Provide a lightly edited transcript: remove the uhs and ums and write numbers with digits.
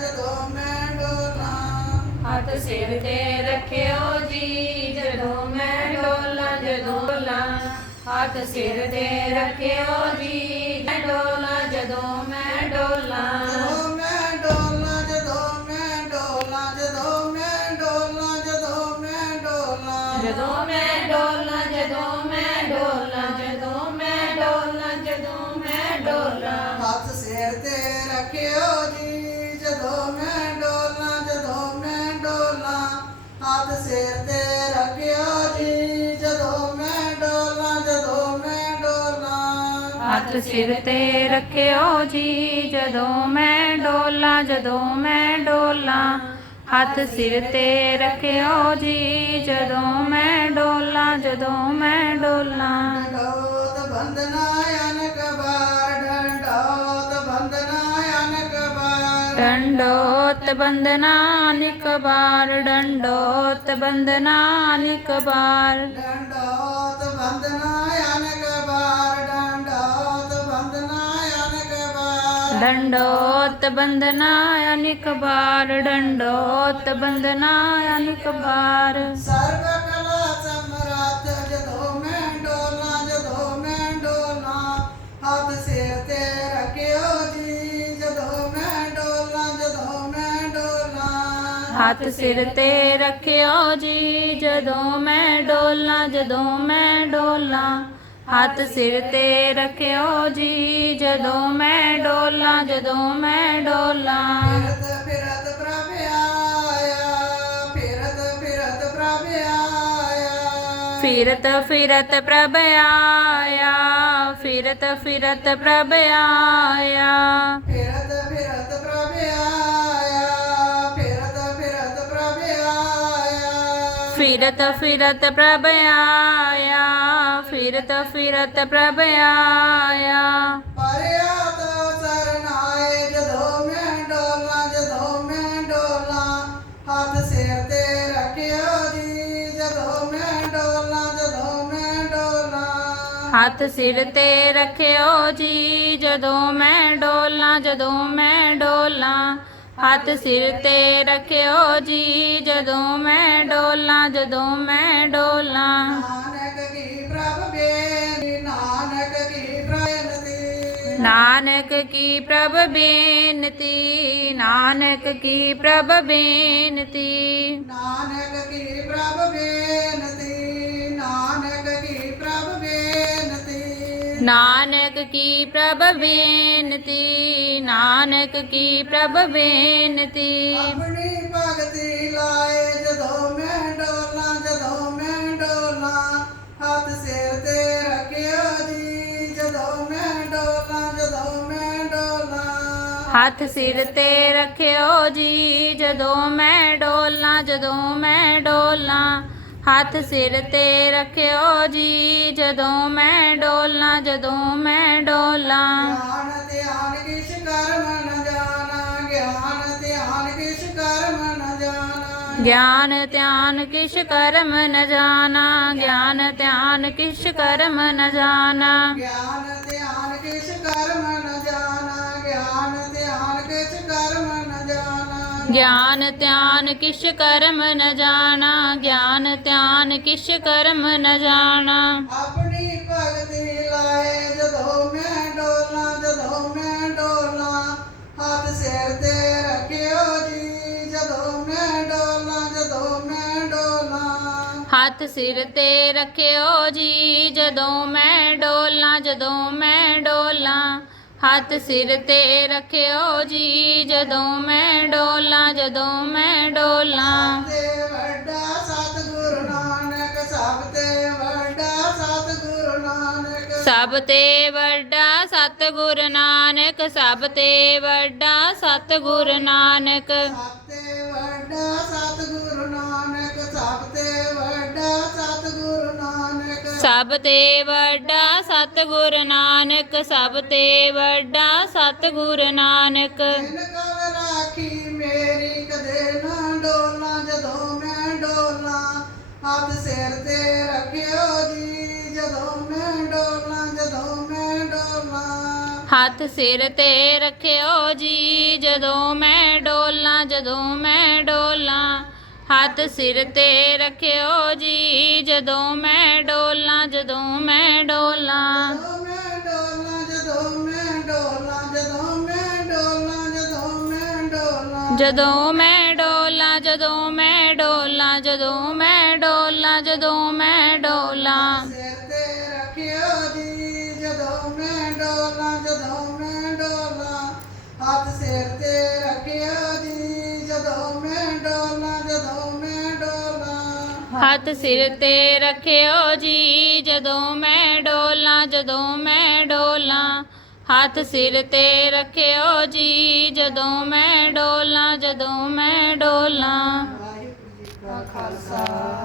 ਜਦੋਂ ਮੈਂ ਡੋਲਾਂ। ਹੱਥ ਸਿਰ ਤੇ ਰੱਖਿਓ ਜੀ ਜਦੋਂ ਮੈਂ ਡੋਲਾਂ ਜਦੋਂ ਡੋਲਾਂ। ਹੱਥ ਸਿਰ ਤੇ ਰੱਖਿਓ ਜੀ ਮੈਂ ਡੋਲਾਂ ਜਦੋਂ ਮੈਂ ਡੋਲਾਂ। ਜਦੋਂ ਮੈਂ ਡੋਲਾਂ, ਜਦੋਂ ਮੈਂ ਡੋਲਾਂ, ਜਦੋਂ ਮੈਂ ਡੋਲਾਂ, ਜਦੋਂ ਮੈਂ ਡੋਲਾਂ। ਜਦੋਂ ਮੈਂ ਡੋਲਾਂ ਜਦੋਂ ਮੈਂ ਡੋਲਾਂ ਜਦੋਂ ਮੈਂ ਡੋਲਾਂ ਜਦੋਂ ਮੈਂ ਡੋਲਾਂ। ਹੱਥ ਸਿਰ ਤੇ ਰੱਖਿਓ ਜੀ ਜਦੋਂ ਮੈਂ ਡੋਲਾਂ, ਜਦੋਂ ਮੈਂ ਡੋਲਾਂ। ਹੱਥ ਸਿਰ ਤੇ ਰੱਖਿਓ ਜੀ ਜਦੋਂ ਮੈਂ ਡੋਲਾਂ, ਜਦੋਂ ਮੈਂ ਡੋਲਾਂ। ਹੱਥ ਸਿਰ ਤੇ ਰੱਖਿਓ ਜੀ ਜਦੋਂ ਮੈਂ ਡੋਲਾਂ ਜਦੋਂ ਮੈਂ ਡੋਲਾਂ। ਹੱਥ ਸਿਰ ਤੇ ਰੱਖਿਓ ਜੀ ਜਦੋਂ ਮੈਂ ਡੋਲਾਂ ਜਦੋਂ ਮੈਂ ਡੋਲਾਂ। ਡੰਡੋਤ ਬੰਦਨਾ ਅਨਕ ਬਾਰ, ਡੰਡੋਤ ਬੰਦਨਾ ਅਨਕ ਬਾਰ। ਡੰਡੋਤ ਬੰਦਨਾ ਅਨੇਕ ਬਾਰ ਡੰਡੋਤ ਬੰਦਨਾ ਅਨੇਕ ਬਾਰ। ਡੰਡੋਤ ਬੰਦਨਾ ਅਨਕ ਬਾਰ, ਡੰਡੋਤ ਬੰਦਨਾ ਅਨਕ ਬਾਰ। ਡੰਡੋਤ ਬੰਦਨਾ ਅਨੇਕ ਬਾਰ ਡੰਡੋਤ ਬੰਦਨਾ ਅਨੇਕ ਬਾਰ। ਸਰਬ ਕਲਾ ਸਮਰੱਥ ਜਦੋਂ ਮੈਂ ਡੋਲਾਂ, ਜਦੋਂ ਮੈਂ ਡੋਲਾਂ। ਹੱਥ ਸਿਰ ਤੇ ਰੱਖਿਓ ਜੀ ਜਦੋਂ ਮੈਂ ਡੋਲਾਂ, ਜਦੋਂ ਮੈਂ ਡੋਲਾਂ। ਹੱਥ ਸਿਰ ਤੇ ਰੱਖਿਓ ਜੀ ਜਦੋਂ ਮੈਂ ਡੋਲਾਂ ਜਦੋਂ ਮੈਂ ਡੋਲਾਂ। ਹੱਥ ਸਿਰ ਤੇ ਰੱਖਿਓ ਜੀ ਜਦੋਂ ਮੈਂ ਡੋਲਾਂ ਜਦੋਂ ਮੈਂ ਡੋਲਾਂ। ਫਿਰਤ ਫਿਰਤ ਪ੍ਰਭ ਆਇਆ, ਫਿਰਤ ਫਿਰਤ ਪ੍ਰਭ ਆਇਆ। ਫਿਰਤ ਫਿਰਤ ਪ੍ਰਭ ਆਇਆ ਫਿਰਤ ਫਿਰਤ ਪ੍ਰਭ ਆਇਆ। ਫਿਰਤ ਫਿਰਤ ਪ੍ਰਭ ਆਇਆ, ਫਿਰਤ ਫਿਰਤ ਪ੍ਰਭ ਆਇਆ। ਫਿਰਤ ਫਿਰਤ ਪ੍ਰਭ ਆਇਆ ਫਿਰਤ ਫਿਰਤ ਪ੍ਰਭ ਆਇਆ। ਪਰਿਆ ਤੋ ਸਰਨ ਆਏ ਜਦੋਂ ਮੈਂ ਡੋਲਾਂ, ਜਦੋਂ ਮੈਂ ਡੋਲਾਂ। ਹੱਥ ਸਿਰ ਤੇ ਰੱਖਿਓ ਜੀ ਜਦੋਂ ਮੈਂ ਡੋਲਾਂ, ਜਦੋਂ ਮੈਂ ਡੋਲਾਂ। ਹੱਥ ਸਿਰ ਤੇ ਰੱਖਿਓ ਜੀ ਜਦੋਂ ਮੈਂ ਡੋਲਾਂ ਜਦੋਂ ਮੈਂ ਡੋਲਾਂ। ਹੱਥ ਸਿਰ ਤੇ ਰੱਖਿਓ ਜੀ ਜਦੋਂ ਮੈਂ ਡੋਲਾਂ ਜਦੋਂ ਮੈਂ ਡੋਲਾਂ। ਨਾਨਕ ਕੀ ਪ੍ਰਭ ਬੇਨਤੀ, ਨਾਨਕ ਕੀ ਬੇਨਤੀ। ਨਾਨਕ ਕੀ ਪ੍ਰਭ ਬੇਨਤੀ ਨਾਨਕ ਕੀ ਪ੍ਰਭ ਬੇਨਤੀ। ਨਾਨਕ ਕੀ ਪ੍ਰਭ ਬੇਨਤੀ, ਨਾਨਕ ਕੀ ਪ੍ਰਭ ਬੇਨਤੀ। ਨਾਨਕ ਕੀ ਪ੍ਰਭ ਬੇਨਤੀ ਨਾਨਕ ਕੀ ਪ੍ਰਭ ਬੇਨਤੀ। ਆਪਣੀ ਭਗਤੀ ਲਾਏ ਜਦੋਂ ਮੈਂ ਡੋਲਾਂ, ਜਦੋਂ ਮੈਂ ਡੋਲਾਂ। ਹੱਥ ਸਿਰ ਤੇ ਰੱਖਿਓ ਜੀ ਜਦੋਂ ਮੈਂ ਡੋਲਾਂ, ਜਦੋਂ ਮੈਂ ਡੋਲਾਂ। ਹੱਥ ਸਿਰ ਤੇ ਰੱਖਿਓ ਜੀ ਜਦੋਂ ਮੈਂ ਡੋਲਾਂ ਜਦੋਂ ਮੈਂ ਡੋਲਾਂ। ਹੱਥ ਸਿਰ ਤੇ ਰੱਖਿਓ ਜੀ ਜਦੋਂ ਮੈਂ ਡੋਲਾਂ ਜਦੋਂ ਮੈਂ ਡੋਲਾਂ। ਗਿਆਨ ਧਿਆਨ ਕਿਛ ਕਰਮ ਨ ਜਾਣਾ, ਗਿਆਨ ਧਿਆਨ ਕਿਛ ਕਰਮ ਨ ਜਾਣਾ। ਗਿਆਨ ਧਿਆਨ ਕਿਛ ਕਰਮ ਨ ਜਾਣਾ ਗਿਆਨ ਧਿਆਨ ਕਿਛ ਕਰਮ ਨ ਜਾਣਾ। ਗਿਆਨ ਧਿਆਨ ਕਿਛ ਕਰਮ ਨ ਜਾਣਾ, ਗਿਆਨ ਧਿਆਨ ਕਿਛ ਕਰਮ ਨ ਜਾਣਾ। ਗਿਆਨ ਧਿਆਨ ਕਿਛ ਕਰਮ ਨ ਜਾਣਾ ਗਿਆਨ ਧਿਆਨ ਕਿਛ ਕਰਮ ਨ ਜਾਣਾ। ਆਪਣੀ ਭਗਤੀ ਲਾਏ ਜਦੋਂ ਮੈਂ ਡੋਲਾਂ, ਜਦੋਂ ਮੈਂ ਡੋਲਾਂ। ਹੱਥ ਸਿਰ ਤੇ ਰੱਖਿਓ ਜੀ ਜਦੋਂ ਮੈਂ ਡੋਲਾਂ, ਜਦੋਂ ਮੈਂ ਡੋਲਾਂ। ਹੱਥ ਸਿਰ ਤੇ ਰੱਖਿਓ ਜੀ ਜਦੋਂ ਮੈਂ ਡੋਲਾਂ ਜਦੋਂ ਮੈਂ ਡੋਲਾਂ। ਹੱਥ ਸਿਰ ਤੇ ਰੱਖਿਓ ਜੀ ਜਦੋਂ ਮੈਂ ਡੋਲਾਂ ਜਦੋਂ ਮੈਂ ਡੋਲਾਂ। ਤੇ ਵੱਡਾ ਸਤਿਗੁਰੂ ਨਾਨਕ, ਸਭ ਤੇ ਵੱਡਾ ਸਤਿਗੁਰੂ ਨਾਨਕ। ਸਭ ਤੇ ਵੱਡਾ ਸਤਿਗੁਰ ਨਾਨਕ ਸਭ ਤੇ ਵੱਡਾ ਸਤਿਗੁਰ ਨਾਨਕ। ਸਭ ਤੇ ਵੱਡਾ ਸਤਿਗੁਰੂ ਨਾਨਕ, ਸਭ ਤੇ ਵੱਡਾ ਸਤਿਗੁਰੂ ਨਾਨਕ। ਸਭ ਤੇ ਵੱਡਾ ਸਤਿਗੁਰ ਨਾਨਕ ਸਭ ਤੇ ਵੱਡਾ ਸਤਿਗੁਰ ਨਾਨਕ। ਜਿਨ ਕਲ ਰਾਖੀ ਮੇਰੀ ਕਦੇ ਨਾ ਡੋਲਾਂ ਜਦੋਂ ਮੈਂ ਡੋਲਾਂ। ਹੱਥ ਸਿਰ ਤੇ ਰੱਖਿਓ ਜੀ ਜਦੋਂ ਮੈਂ ਡੋਲਾਂ, ਜਦੋਂ ਮੈਂ ਡੋਲਾਂ। ਹੱਥ ਸਿਰ ਤੇ ਰੱਖਿਓ ਜੀ ਜਦੋਂ ਮੈਂ ਡੋਲਾਂ ਜਦੋਂ ਮੈਂ ਡੋਲਾਂ ਹੱਥ ਸਿਰ ਤੇ ਰੱਖਿਓ ਜੀ ਜਦੋਂ ਮੈਂ ਡੋਲਾਂ ਜਦੋਂ ਮੈਂ ਡੋਲਾਂ ਜਦੋਂ ਮੈਂ ਡੋਲਾਂ ਜਦੋਂ ਮੈਂ ਡੋਲਾਂ ਜਦੋਂ ਮੈਂ ਡੋਲਾਂ ਜਦੋਂ ਮੈਂ ਡੋਲਾਂ ਜਦੋਂ ਮੈਂ ਡੋਲਾਂ ਜਦੋਂ ਮੈਂ ਡੋਲਾਂ ਜਦੋਂ ਮੈਂ ਡੋਲਾਂ ਜਦੋਂ ਮੈਂ ਡੋਲਾਂ ਸਿਰ ਤੇ ਰੱਖਿਓ ਜੀ ਜਦੋਂ ਮੈਂ ਡੋਲਾਂ ਜਦੋਂ ਮੈਂ ਡੋਲਾਂ ਹੱਥ ਸਿਰ ਤੇ ਰੱਖਿਓ ਜੀ ਜਦੋਂ ਮੈਂ ਡੋਲਾਂ ਜਦੋਂ ਮੈਂ ਡੋਲਾਂ ਹੱਥ ਸਿਰ ਤੇ ਰੱਖਿਓ ਜੀ ਜਦੋਂ ਮੈਂ ਡੋਲਾਂ ਜਦੋਂ ਮੈਂ ਡੋਲਾਂ ਹੱਥ ਸਿਰ ਤੇ ਰੱਖਿਓ ਜੀ ਜਦੋਂ ਮੈਂ ਡੋਲਾਂ ਜਦੋਂ ਮੈਂ ਡੋਲਾਂ ਵਾਹਿਗੁਰੂ ਜੀ ਕਾ ਖਾਲਸਾ